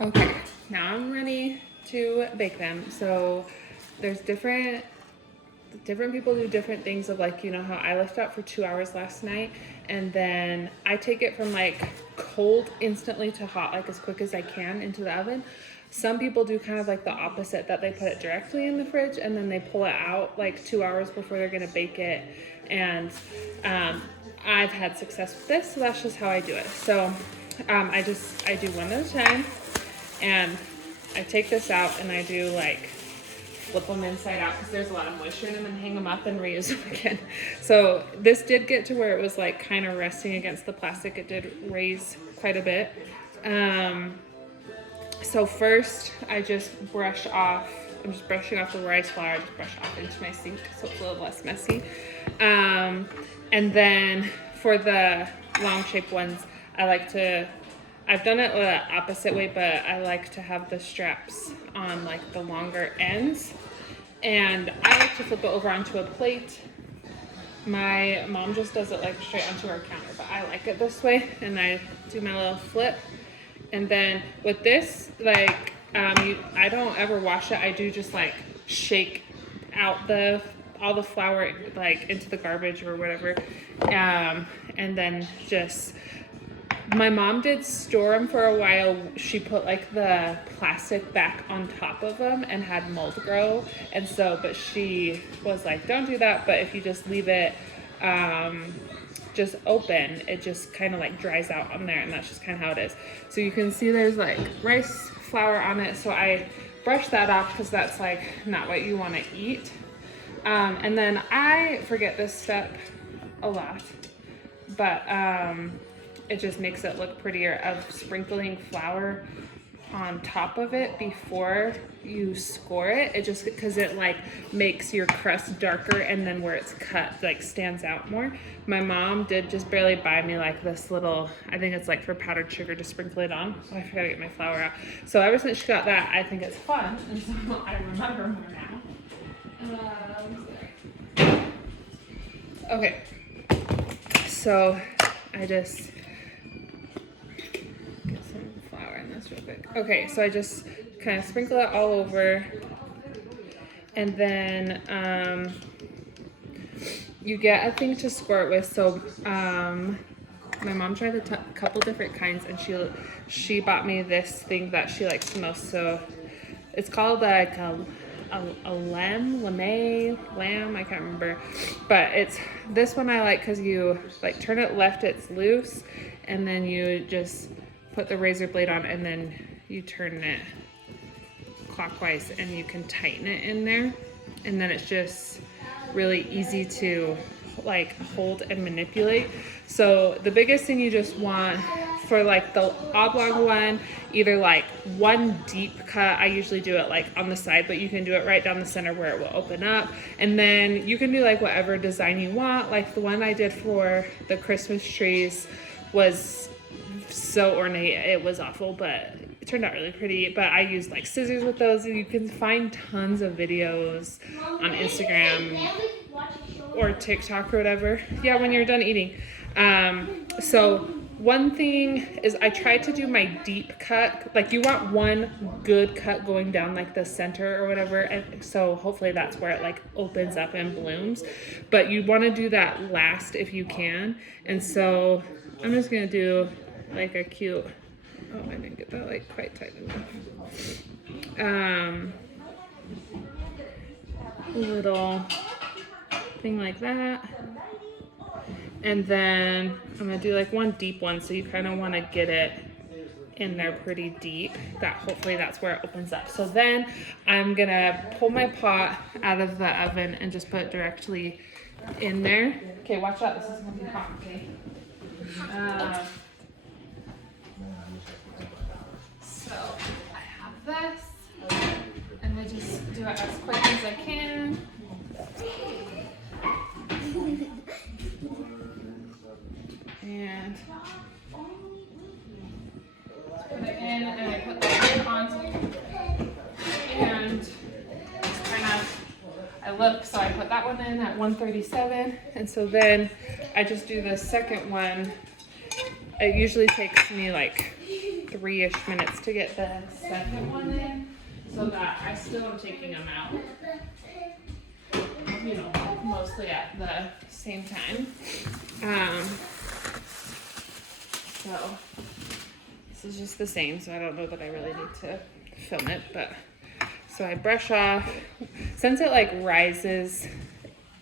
Okay, now I'm ready to bake them. So there's different people do different things of like, you know how I left out for 2 hours last night and then I take it from like cold instantly to hot like as quick as I can into the oven. Some people do kind of like the opposite, that they put it directly in the fridge and then they pull it out like 2 hours before they're gonna bake it. And I've had success with this, so that's just how I do it. So I do one at a time, and I take this out and I do like flip them inside out because there's a lot of moisture in them, and hang them up and reuse them again. So this did get to where it was like kind of resting against the plastic. It did raise quite a bit. So first I just brush off, I'm just brushing off the rice flour. I just brush off into my sink so it's a little less messy. And then for the long shaped ones, I've done it the opposite way, but I like to have the straps on like the longer ends. And I like to flip it over onto a plate. My mom just does it like straight onto her counter, but I like it this way. And I do my little flip. And then with this, like, I don't ever wash it. I do just like shake out all the flour like into the garbage or whatever. And then just, my mom did store them for a while. She put like the plastic back on top of them and had mold grow. And so, but she was like, don't do that. But if you just leave it just open, it just kind of like dries out on there, and that's just kind of how it is. So you can see there's like rice flour on it. So I brush that off because that's like not what you want to eat. And then I forget this step a lot, but it just makes it look prettier, of sprinkling flour on top of it before you score it. It just, because it like makes your crust darker, and then where it's cut like stands out more. My mom did just barely buy me like this little, I think it's like for powdered sugar to sprinkle it on. Oh, I forgot to get my flour out. So ever since she got that, I think it's fun, and so I remember more now. Okay, so I just get some flour in this real quick. Okay, so I just kind of sprinkle it all over, and then you get a thing to score it with. So my mom tried a couple different kinds, and she bought me this thing that she likes the most. So it's called like a lamb, I can't remember, but it's this one I like because you like turn it left, it's loose, and then you just put the razor blade on, and then you turn it clockwise, and you can tighten it in there, and then it's just really easy to like hold and manipulate. So the biggest thing you just want for like the oblong one, either like one deep cut. I usually do it like on the side, but you can do it right down the center where it will open up. And then you can do like whatever design you want. Like the one I did for the Christmas trees was so ornate, it was awful, but it turned out really pretty. But I used like scissors with those, and you can find tons of videos on Instagram or TikTok or whatever. Yeah, when you're done eating. So one thing is I try to do my deep cut. Like you want one good cut going down like the center or whatever. And so hopefully that's where it like opens up and blooms. But you want to do that last if you can. And so I'm just going to do like a cute, oh, I didn't get that like quite tight enough. Little thing like that. And then I'm gonna do like one deep one, so you kind of want to get it in there pretty deep. That hopefully that's where it opens up. So then I'm gonna pull my pot out of the oven and just put it directly in there. Okay, watch out. This is gonna be hot. Okay. So I have this, and I just do it as quick as I can. And put it in, and I put the lid on, and just kind of, I look, so I put that one in at 137, and so then I just do the second one. It usually takes me like 3-ish minutes to get the second one in, so that I still am taking them out, you know, mostly at the same time. So this is just the same, so I don't know that I really need to film it, but so I brush off. Since it like rises,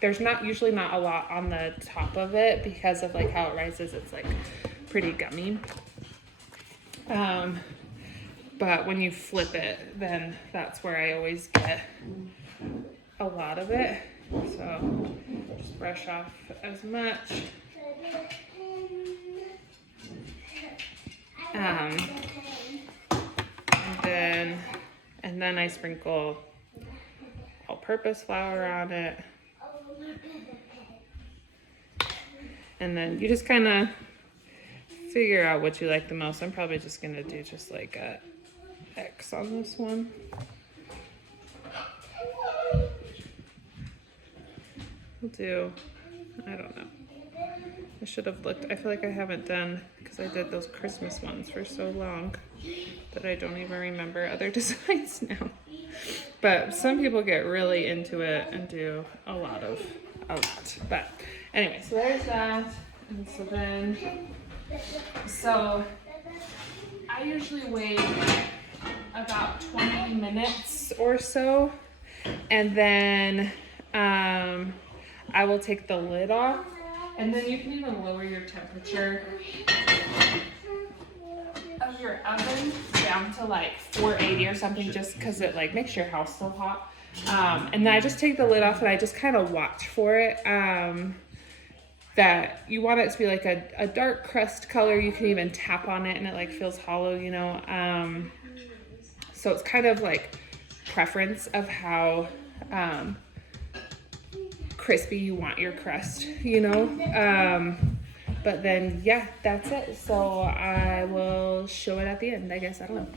there's usually not a lot on the top of it because of like how it rises. It's like pretty gummy. But when you flip it, then that's where I always get a lot of it. So just brush off as much. And then I sprinkle all-purpose flour on it. And then you just kind of figure out what you like the most. I'm probably just gonna do just like a X on this one. We'll do, I don't know. I should have looked. I feel like I haven't done, because I did those Christmas ones for so long that I don't even remember other designs now. But some people get really into it and do a lot. But anyway, so there's that. And so I usually wait about 20 minutes or so, and then I will take the lid off, and then you can even lower your temperature of your oven down to like 480 or something, just because it like makes your house so hot. And then I just take the lid off and I just kind of watch for it. That you want it to be like a dark crust color. You can even tap on it and it like feels hollow, you know. So it's kind of like preference of how crispy you want your crust, you know. But then yeah, that's it. So I will show it at the end, I guess. I don't know.